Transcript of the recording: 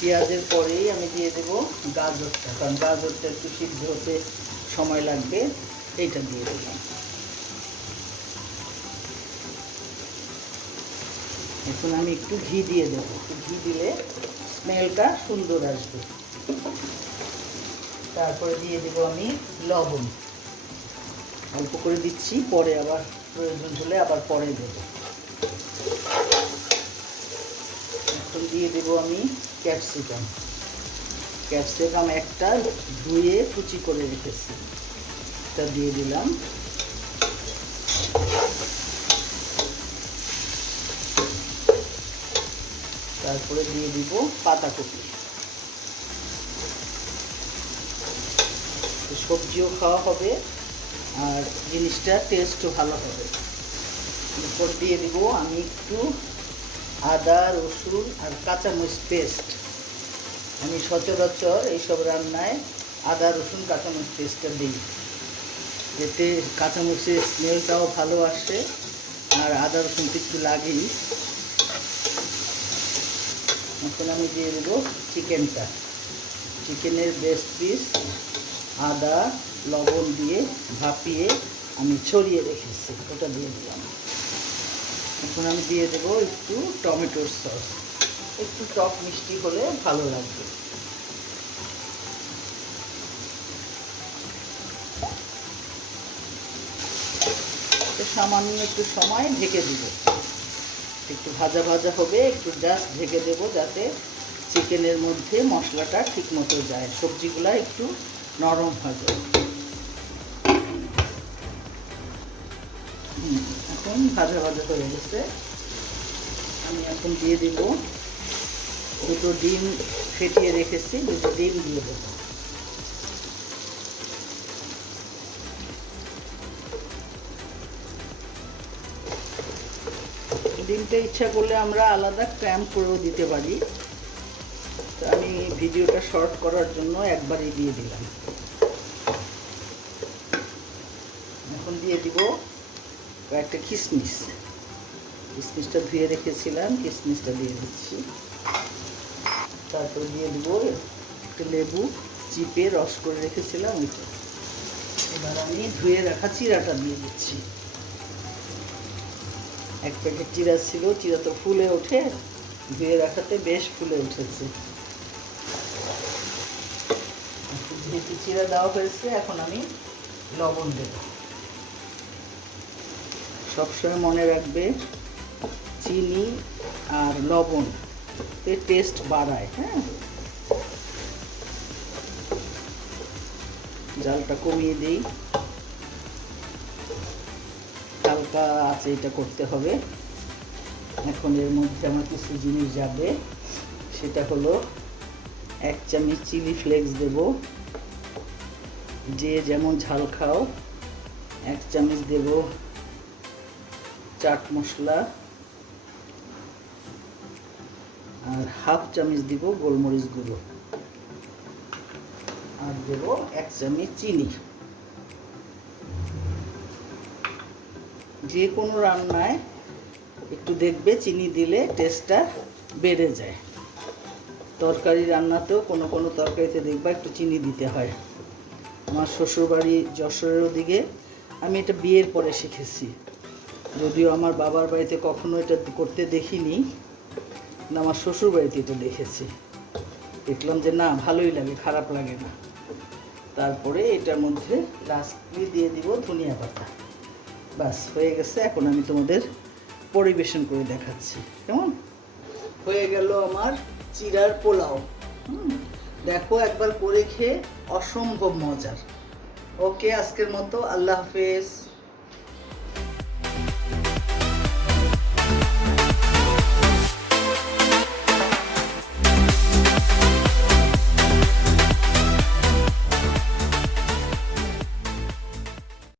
পেঁয়াজের পরেই আমি দিয়ে দেবো গাজরটা, কারণ গাজরটা একটু সিদ্ধ হতে সময় লাগবে। এইটা দিয়ে দিলাম। এখন আমি একটু ঘি দিয়ে দেবো, ঘি দিলে স্মেলটা সুন্দর আসবে। তারপরে দিয়ে দেবো আমি লবণ, অল্প করে দিচ্ছি, পরে আবার প্রয়োজন হলে আবার পরে দেবো। এখন দিয়ে দেবো আমি ক্যাপসিকাম। ক্যাপসিকাম একটা ধুয়ে কুচি করে রেখেছি, এটা দিয়ে দিলাম। তারপরে দিয়ে দিব পাতাকপি। সবজিও খাওয়া হবে আর জিনিসটা টেস্টও ভালো হবে। এরপর দিয়ে দিব আমি একটু আদা, রসুন আর কাঁচামরিচ পেস্ট। আমি সচরাচর এইসব রান্নায় আদা, রসুন, কাঁচামরিচ পেস্টটা দিই, এতে কাঁচামরিচের স্মেলটাও ভালো আসে আর আদা রসুন একটু লাগেই। এখন আমি দিয়ে দেবো চিকেনটা, চিকেনের ব্রেস্ট পিস আদা লবণ দিয়ে ভাপিয়ে আমি ছড়িয়ে রেখেছি, ওটা দিয়ে দিলাম। এখন আমি দিয়ে দেবো একটু টমেটোর সস, একটু টক মিষ্টি হলে ভালো লাগবে। সামান্য একটু সময় ঢেকে দিব, একটু ভাজা ভাজা হবে, একটু জাস্ট ঢেকে দেবো যাতে চিকেনের মধ্যে মশলাটা ঠিক মতো যায়, সবজিগুলা একটু নরম হয়ে যায়। এখন ভাজা ভাজা হয়ে গেছে। আমি এখন দিয়ে দিব দুটো ডিম ফেটিয়ে রেখেছি, দুটো ডিম দিয়ে দেবো। ডিমটা ইচ্ছা করলে আমরা আলাদা ক্র্যাম্প করেও দিতে পারি, তো আমি ভিডিওটা শর্ট করার জন্য একবারই দিয়ে দিলাম। এখন দিয়ে দিব কয়েকটা কিশমিশ, কিশমিশটা ধুয়ে রেখেছিলাম, কিশমিশটা দিয়ে দিচ্ছি। তারপর দিয়ে দিব একটা লেবু চিপে রস করে রেখেছিলাম ওইটা। এবার আমি ধুয়ে রাখা চিড়াটা দিয়ে দিচ্ছি। এক প্যাকেট চিড়া ছিল, চিড়া তো ফুলে ওঠে, ধুয়ে রাখাতে বেশ ফুলে উঠেছে। যেহেতু চিড়া দেওয়া হয়েছে, এখন আমি লবণ দেব। সবসময় মনে রাখবে চিনি আর লবণ টেস্ট বাড়ায়। হ্যাঁ, জালটা কমিয়ে দিই, হালকা আছে এটা করতে হবে। এখন এর মধ্যে আমার কিছু জিনিস যাবে, সেটা হলো 1 চামচ চিলি ফ্লেক্স দেব, যে যেমন ঝাল খাও। 1 চামচ দেব চাট মশলা, আর 1/2 চামচ দিব গোলমরিচ গুঁড়ো, আর দেব 1 চামচ চিনি। যে কোনো রান্নায় একটু দেখবে চিনি দিলে টেস্টটা বেড়ে যায়। তরকারি রান্নাতেও কোনো কোনো তরকারিতে দেখবা একটু চিনি দিতে হয়। আমার শ্বশুরবাড়ি যশোরের ওদিকে আমি এটা বিয়ের পরে শিখেছি, যদিও আমার বাবার বাড়িতে কখনো এটা করতে দেখিনি, না আমার শ্বশুরবাড়িতে এটা দেখেছি, দেখলাম যে না ভালোই লাগে, খারাপ লাগে না। তারপরে এটার মধ্যে লাস্টলি দিয়ে দিব ধনিয়া পাতা। বাস হয়ে গেছে। এখন আমি তোমাদের পরিবেশন করে দেখাচ্ছি। কেমন হয়ে গেল আমার চিড়ার পোলাও। দেখো একবার করে খেয়ে অসম্ভব মজার। ওকে, আজকের মতো আল্লাহ হাফেজ।